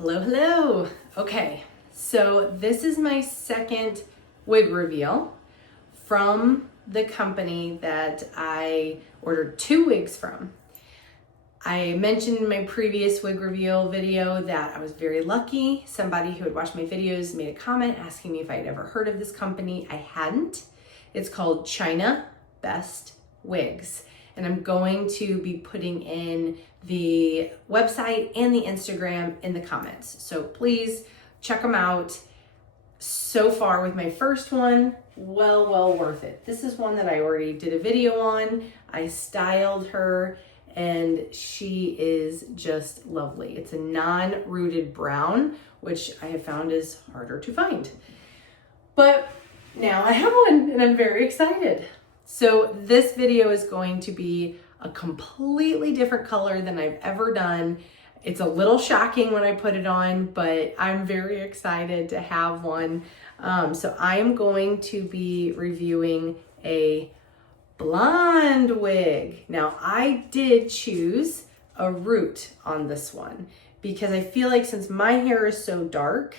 Hello, hello. Okay, so this is my second wig reveal from the company that I ordered 2 wigs from. I mentioned in my previous wig reveal video that I was very lucky. Somebody who had watched my videos made a comment asking me if I had ever heard of this company. I hadn't. It's called China Best Wigs. And I'm going to be putting in the website and the Instagram in the comments. So please check them out. So far with my first one, well worth it. This is one that I already did a video on. I styled her and she is just lovely. It's a non-rooted brown, which I have found is harder to find. But now I have one and I'm very excited. So this video is going to be a completely different color than I've ever done. It's a little shocking when I put it on, but I'm very excited to have one. So I'm going to be reviewing a blonde wig. Now I did choose a root on this one because I feel like since my hair is so dark,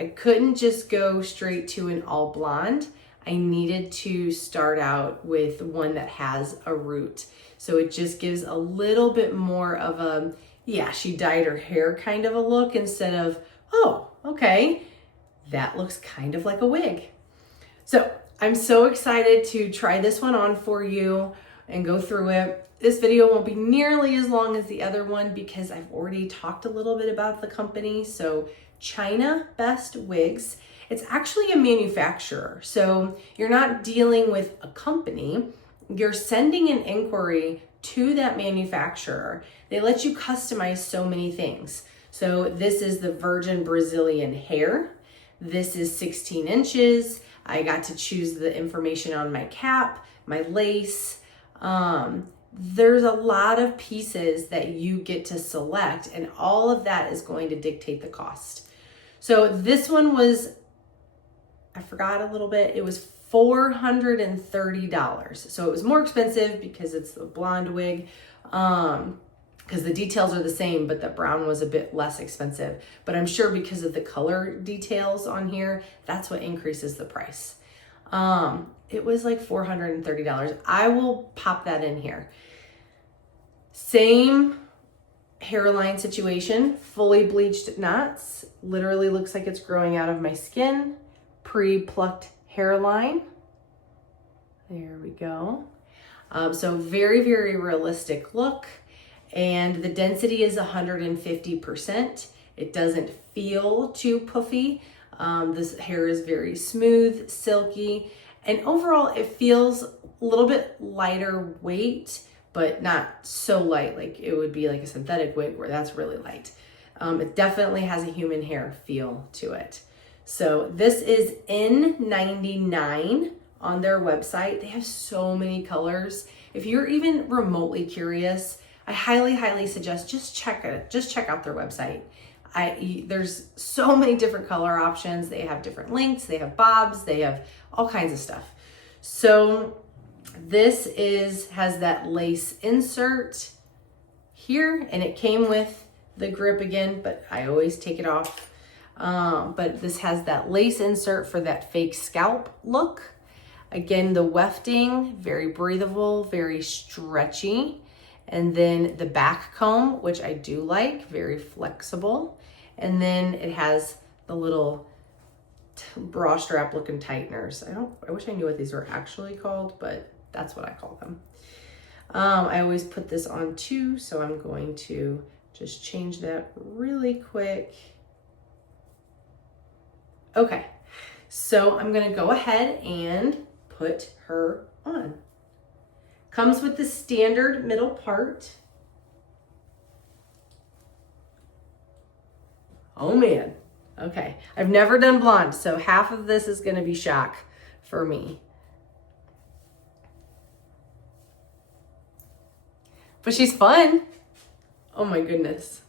I couldn't just go straight to an all blonde. I needed to start out with one that has a root. So it just gives a little bit more of a, yeah, she dyed her hair kind of a look instead of, oh, okay, that looks kind of like a wig. So I'm so excited to try this one on for you and go through it. This video won't be nearly as long as the other one because I've already talked a little bit about the company. So China Best Wigs. It's actually a manufacturer. So you're not dealing with a company. You're sending an inquiry to that manufacturer. They let you customize so many things. So this is the virgin Brazilian hair. This is 16 inches. I got to choose the information on my cap, my lace. There's a lot of pieces that you get to select, and all of that is going to dictate the cost. So this one was, I forgot a little bit, it was $430. So it was more expensive because it's the blonde wig, because the details are the same, but the brown was a bit less expensive. But I'm sure because of the color details on here, that's what increases the price. It was like $430. I will pop that in here. Same hairline situation, fully bleached knots, literally looks like it's growing out of my skin, pre-plucked hairline. There we go. So very realistic look. And the density is 150%. It doesn't feel too puffy. This hair is very smooth, silky, and overall it feels a little bit lighter weight, but not so light like it would be like a synthetic wig where that's really light. It definitely has a human hair feel to it. So this is N99 on their website. They have so many colors. If you're even remotely curious, I highly suggest just check out their website. There's so many different color options. They have different lengths, they have bobs, they have all kinds of stuff. So this has that lace insert here, and it came with the grip again, but I always take it off. But this has that lace insert for that fake scalp look. Again, the wefting, very breathable, very stretchy. And then the back comb, which I do like, very flexible. And then it has the little bra strap looking tighteners. I wish I knew what these were actually called, but that's what I call them. I always put this on too, so I'm going to just change that really quick. Okay, so I'm gonna go ahead and put her on. Comes with the standard middle part. Oh man, okay. I've never done blonde, so half of this is gonna be shock for me. But she's fun. Oh my goodness.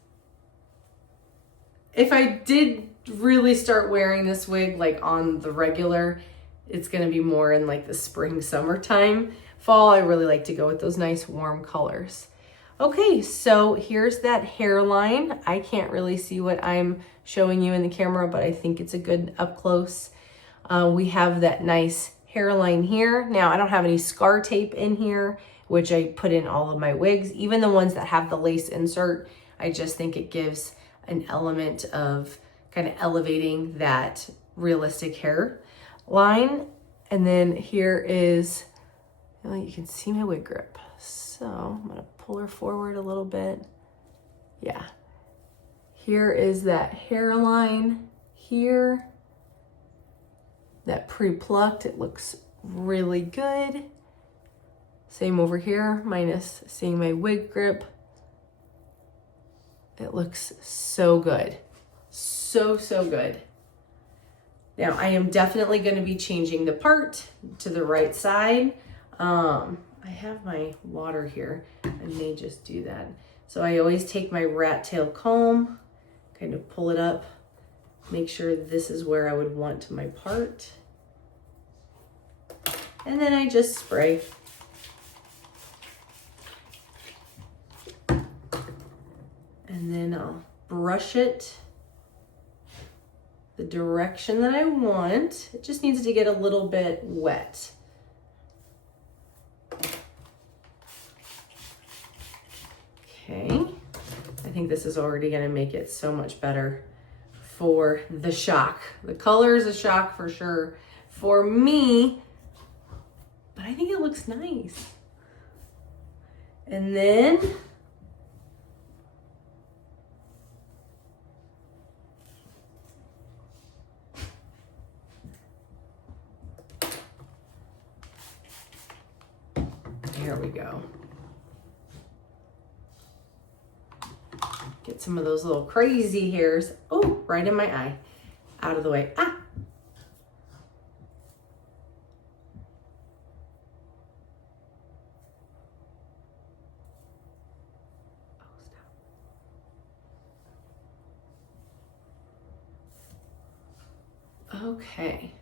If I did really start wearing this wig like on the regular, it's gonna be more in like the spring, summertime. Fall, I really like to go with those nice warm colors. Okay, so here's that hairline. I can't really see what I'm showing you in the camera, but I think it's a good up close. We have that nice hairline here. Now, I don't have any scar tape in here, which I put in all of my wigs, even the ones that have the lace insert. I just think it gives an element of kind of elevating that realistic hairline. And then here is, well, you can see my wig grip. So I'm gonna pull her forward a little bit. Yeah. Here is that hairline here. That pre-plucked, it looks really good. Same over here, minus seeing my wig grip. It looks so good. So good. Now I am definitely gonna be changing the part to the right side. I have my water here. I may just do that. So I always take my rat tail comb, kind of pull it up, make sure this is where I would want my part. And then I just spray. And then I'll brush it the direction that I want. It just needs to get a little bit wet. Okay, I think this is already gonna make it so much better for the shock. The color is a shock for sure for me, but I think it looks nice. And then here we go. Get some of those little crazy hairs. Oh, right in my eye. Out of the way. Ah. Oh, stop. Okay.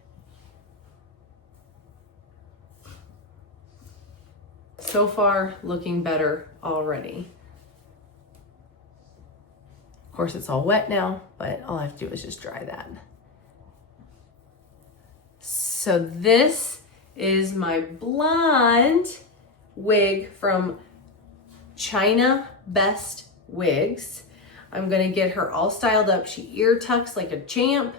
So far, looking better already. Of course, it's all wet now, but all I have to do is just dry that. So this is my blonde wig from China Best Wigs. I'm gonna get her all styled up. She ear tucks like a champ.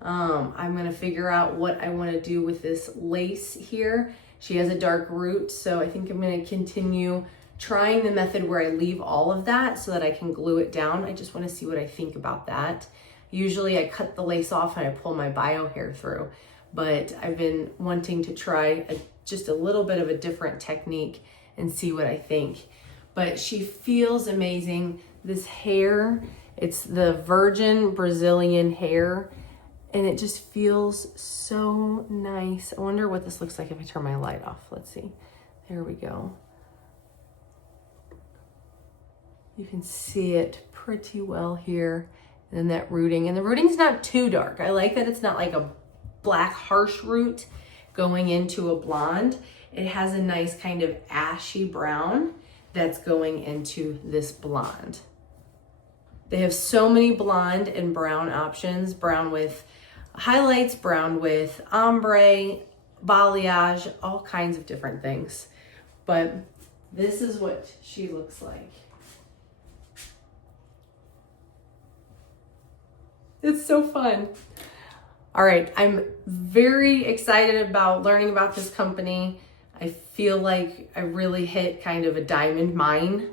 I'm gonna figure out what I wanna do with this lace here. She has a dark root, so I think I'm gonna continue trying the method where I leave all of that so that I can glue it down. I just wanna see what I think about that. Usually I cut the lace off and I pull my bio hair through, but I've been wanting to try just a little bit of a different technique and see what I think. But she feels amazing. This hair, it's the virgin Brazilian hair, and it just feels so nice. I wonder what this looks like if I turn my light off. Let's see. There we go. You can see it pretty well here. And then that rooting. And the rooting's not too dark. I like that it's not like a black harsh root going into a blonde. It has a nice kind of ashy brown that's going into this blonde. They have so many blonde and brown options. Brown with highlights, brown with ombre, balayage, all kinds of different things. But this is what she looks like. It's so fun. All right, I'm very excited about learning about this company. I feel like I really hit kind of a diamond mine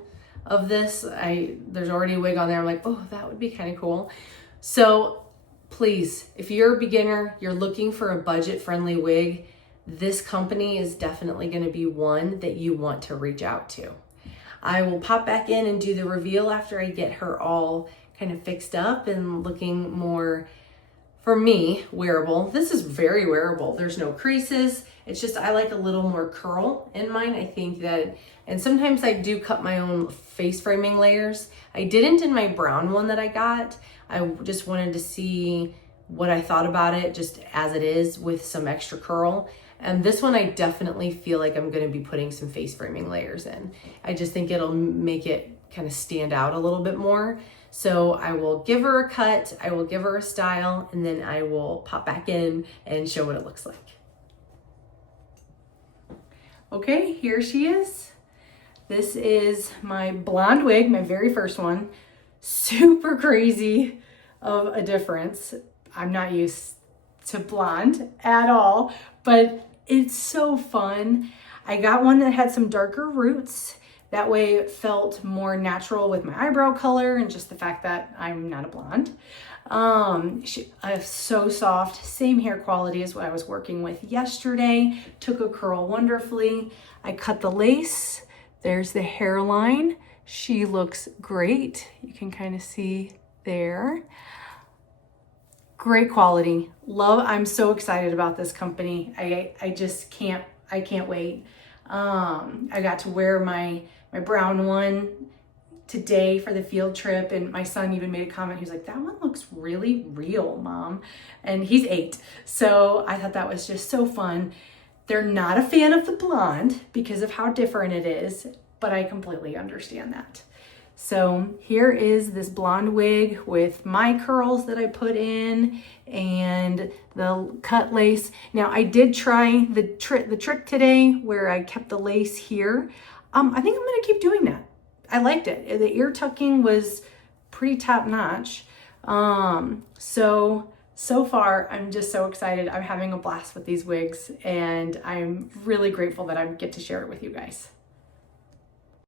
of this. There's already a wig on there. I'm like, oh, that would be kind of cool. So please, if you're a beginner, you're looking for a budget-friendly wig, this company is definitely gonna be one that you want to reach out to. I will pop back in and do the reveal after I get her all kind of fixed up and looking more, for me, wearable. This is very wearable. There's no creases. It's just, I like a little more curl in mine. I think that, and sometimes I do cut my own face framing layers. I didn't in my brown one that I got. I just wanted to see what I thought about it just as it is with some extra curl. And this one I definitely feel like I'm gonna be putting some face framing layers in. I just think it'll make it kind of stand out a little bit more. So I will give her a cut, I will give her a style, and then I will pop back in and show what it looks like. Okay, here she is. This is my blonde wig, my very first one. Super crazy of a difference. I'm not used to blonde at all, but it's so fun. I got one that had some darker roots. That way it felt more natural with my eyebrow color and just the fact that I'm not a blonde. So soft, same hair quality as what I was working with yesterday. Took a curl wonderfully. I cut the lace. There's the hairline. She looks great. You can kind of see there. Great quality. I'm so excited about this company. I just can't wait. I got to wear my brown one today for the field trip, and my son even made a comment. He was like, that one looks really real, Mom. And he's 8. So I thought that was just so fun. They're not a fan of the blonde because of how different it is, but I completely understand that. So here is this blonde wig with my curls that I put in and the cut lace. Now I did try the trick today where I kept the lace here. I think I'm gonna keep doing that. I liked it. The ear tucking was pretty top notch. So far, I'm just so excited. I'm having a blast with these wigs, and I'm really grateful that I get to share it with you guys.